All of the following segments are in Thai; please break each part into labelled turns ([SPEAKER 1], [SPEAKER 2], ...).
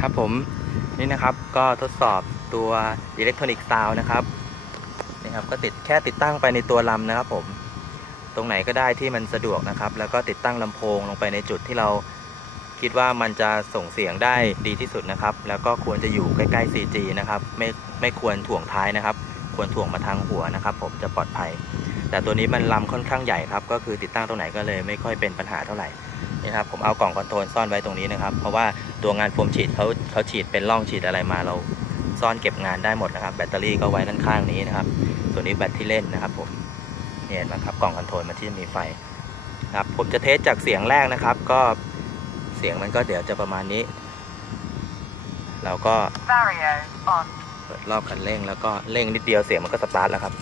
[SPEAKER 1] ครับผมนี่นะครับก็ทดสอบตัวอิเล็กทรอนิกส์ซาวนะครับนี่ครับก็ติดแค่ติดตั้งไปในตัวลำนะครับ ผมตรงไหนก็ได้ที่มันสะดวกนะครับ แล้วก็ติดตั้งลำโพงลงไปในจุดที่เราคิดว่ามันจะส่งเสียงได้ดีที่สุดนะครับ แล้วก็ควรจะอยู่ใกล้ๆ CG นะครับไม่ไม่ควรถ่วงท้ายนะครับ ควรถ่วงมาทางหัวนะครับ ผมจะปลอดภัย แต่ตัวนี้มันลำค่อนข้างใหญ่ครับ ก็คือติดตั้งตรงไหนก็เลยไม่ค่อยเป็นปัญหาเท่าไหร่ นี่ครับผมเอากล่องคอนโทรลซ่อนไว้ตรงนี้นะครับ เพราะว่าตัวงานโฟมฉีดเขาเขาฉีดเป็นร่องฉีดอะไรมาเราซ่อนเก็บงานได้หมดนะครับ แบตเตอรี่ก็ไว้ด้านข้างนี้นะครับตัวนี้แบตที่เล่นนะครับผมเนี่ยเห็นะครับกล่องคอนโทรลมันที่มีไฟนะครับผมจะเทสจากเสียงแรกนะครับ ก็เสียงมันก็เดี๋ยวจะประมาณนี้ เราก็
[SPEAKER 2] Barrier on.
[SPEAKER 1] เปิดรอบคันเร่งแล้วก็เร่งนิดเดียวเสียงมันก็สตาร์ทแล้วครับ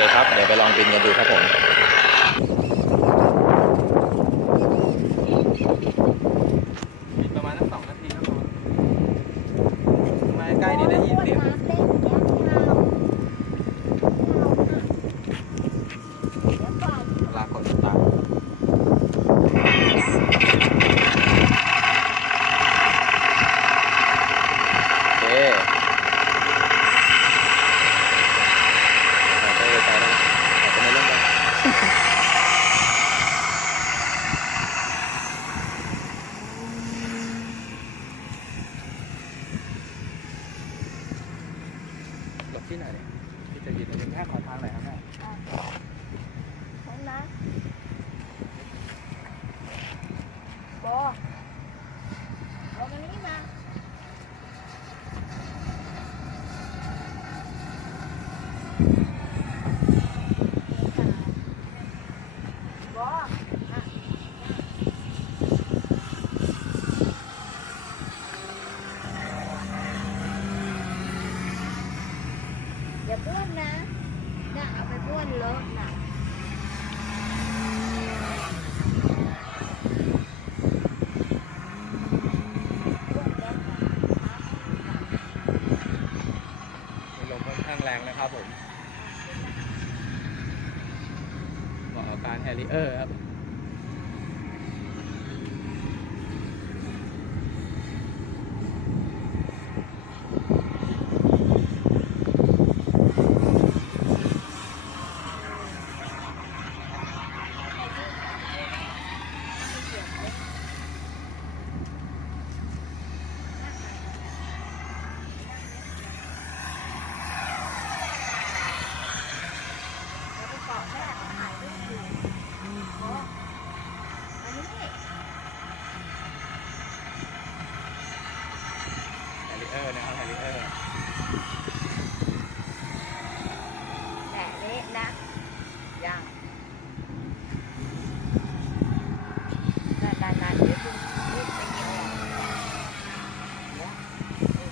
[SPEAKER 1] เคครับ เดี๋ยวไปลองบินกันดูครับผมบินประมาณสักสองนาทีครับผมมาใกล้นี่ได้ยินเสียงลากดสตาร์ทโอเคไปเลยไปเลยไปเลยเริ่มไปหลบ ที่ไหนเนี่ยที่จะหยิบเป็นแค่ขอทางไหนครับแม่
[SPEAKER 3] ของนะโบโบมานี่มาโบอะอย่าบ้วนนะน่ะเอาไปบ้วนเลอะน่ะ
[SPEAKER 1] ลมค่อนข้างแรงนะครับผมเหมาะกับการแฮร์ริ เออครับ
[SPEAKER 3] เราไปเกาะแม่ถ่ายรูปอยู่โอ้อันนี้
[SPEAKER 1] แฮร์ริเออร์นะครับแฮร์ริเออร์
[SPEAKER 3] แหละเละนะยังนานๆๆเดี๋ยวคุณรีบไปกินหรอกเดี๋ยวเออ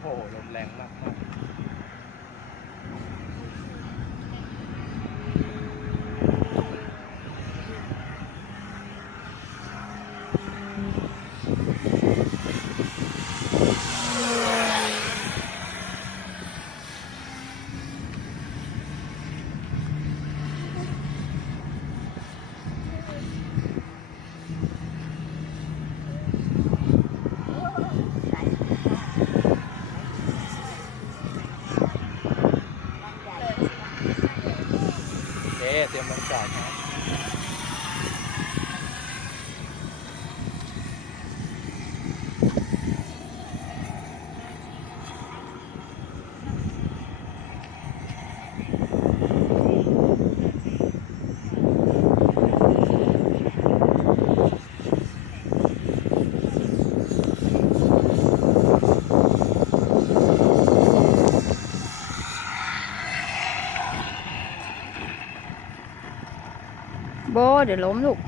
[SPEAKER 1] โอ้โหลม แรงมาก เคเตรียมลงจอดค โบ
[SPEAKER 2] เดี๋ยวล้มลูก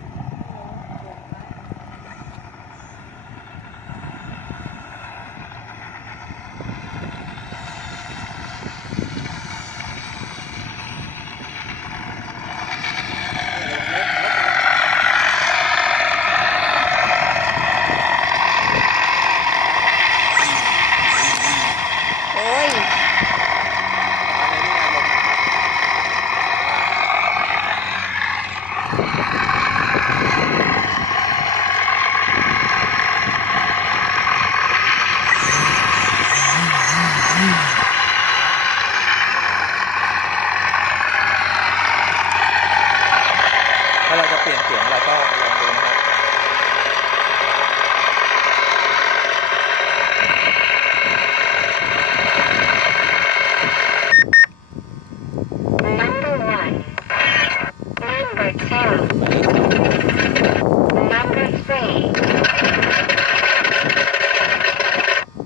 [SPEAKER 2] สีย
[SPEAKER 1] นเสียงเรก็ลองดูนะครับ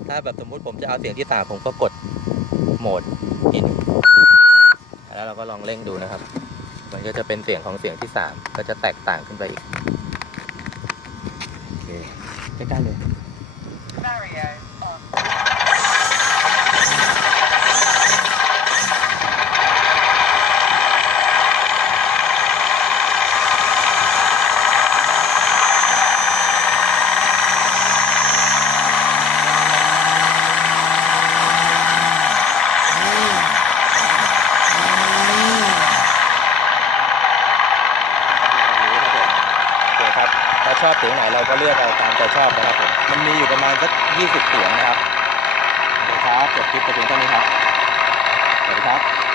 [SPEAKER 1] ถ้าแบบสมมุติผมจะเอาเสียงที่สามผมก็กดโหมดอินแล้วเราก็ลองเร่งดูนะครับ มันก็จะเป็นเสียงของเสียงที่สามก็จะแตกต่างขึ้นไปอีก โอเคใกล้ๆเลย เครับเราชอบเสียงไหนเราก็เลือกเอาตามใจชอบนะครับผมมันมีอยู่ประมาณสักยี่สิบเสียงนะครับโอเคครับจบคลิปไปเพียงเท่านี้ครับสวัสดีครับ